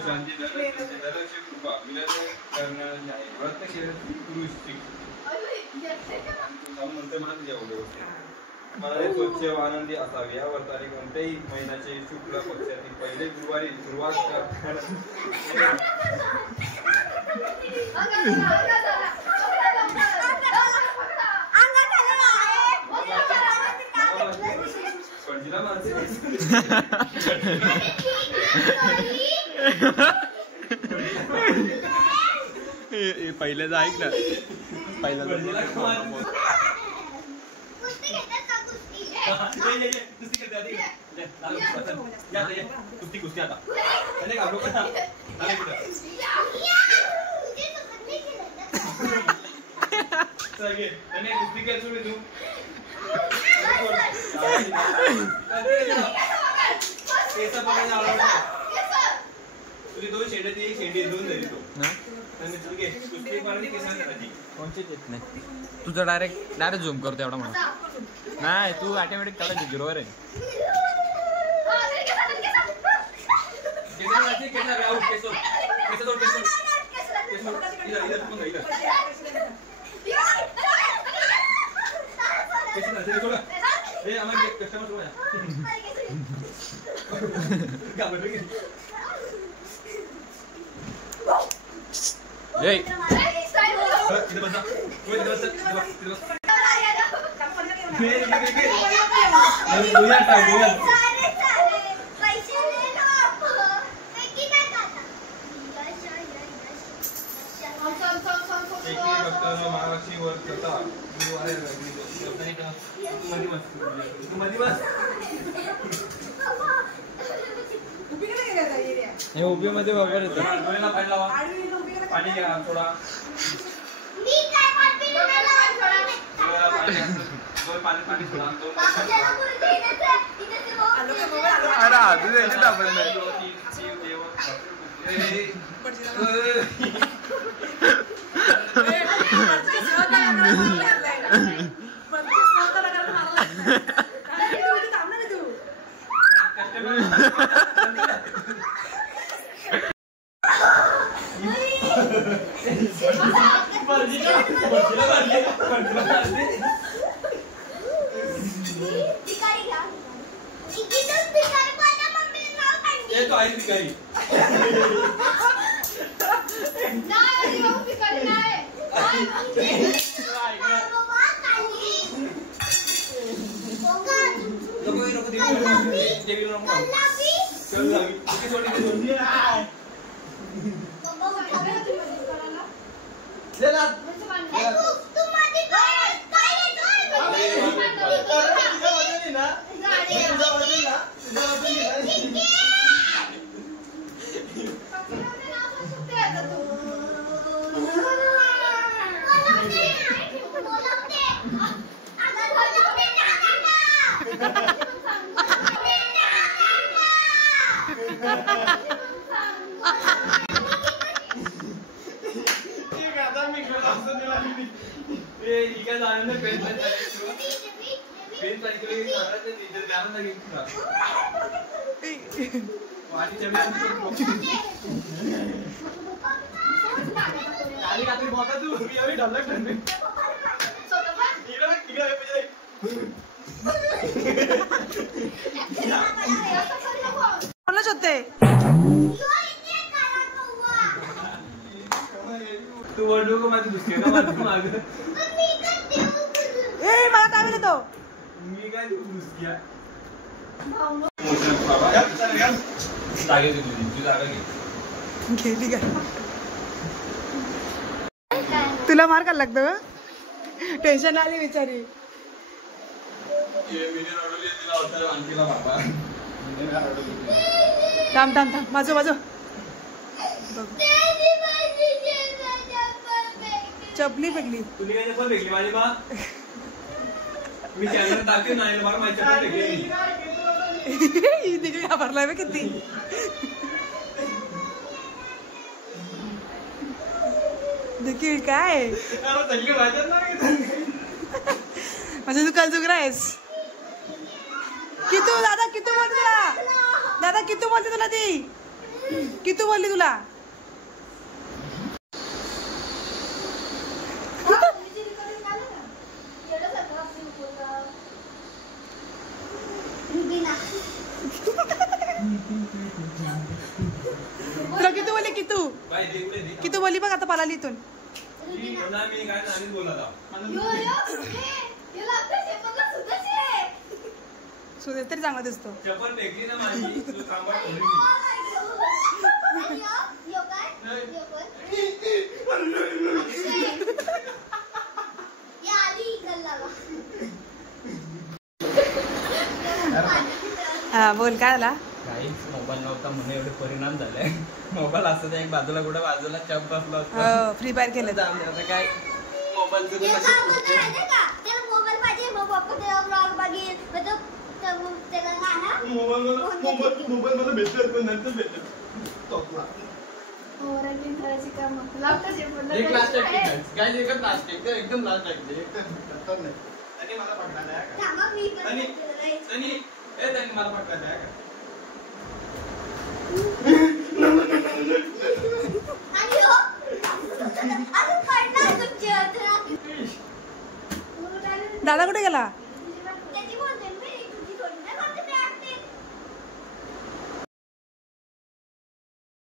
शांती दरलक्ष कृपा विलय करण्याने व्रत केले पुरुष मनाने स्वच्छ व आनंदी असावे. या व्रताने कोणत्याही महिन्याचे शुक्ल पक्षातील पहिले गुरुवारी सुरुवात पहिल्याच ऐक ना कुस्ती आता कुस्ती काय तुम्ही तू तुझी दोन शेंडे ती एक शेंडी दोन झाली तो कोणतीच येत नाही. तुझं डायरेक्ट झूम करतो एवढा म्हणा नाही. तू ऑटोमॅटिक काढायची बरोबर आहे. हे उभी मध्ये वापर येतो. पाणी घ्या थोडा पाणी थोडा तो आई भिकारी तू वडू को माझी दुसरी का माग ए मला काय म्हणतो मी काय दुसऱ्या जागे तुझी जागा गेली का तुला मार का लागतो टेन्शन आली बिचारी थांब थांब थांब माझं चपली फेकली. तुला काय चप्पल फेकली माझी बा मी कॅमेरा दाखवून नाही मला माझी चप्पल फेकली तिकडे घाबरलाय बे किती. देखील काय म्हणजे तू कलजुगरा आहेस. कितू दादा कितू बोलते तुला. दादा कितू बोलते तुला ती. कितू बोलली तुला. तुला कितू बोलली कितू. कितू बोलली बघ आता पळाली इथून. सुदेश तरी चांगला दिसतो. चप्पल फेकली ना माझी तू हा बोल काय झाला. काहीच मोबाईल नव्हता म्हणून एवढे परिणाम झाले. मोबाईल असतं एक बाजूला कुठं बाजूला चप बसला हो फ्री फायर केलं. आता काय मोबाईल एकदम लास्ट मला पटका दादा कुठे गेला.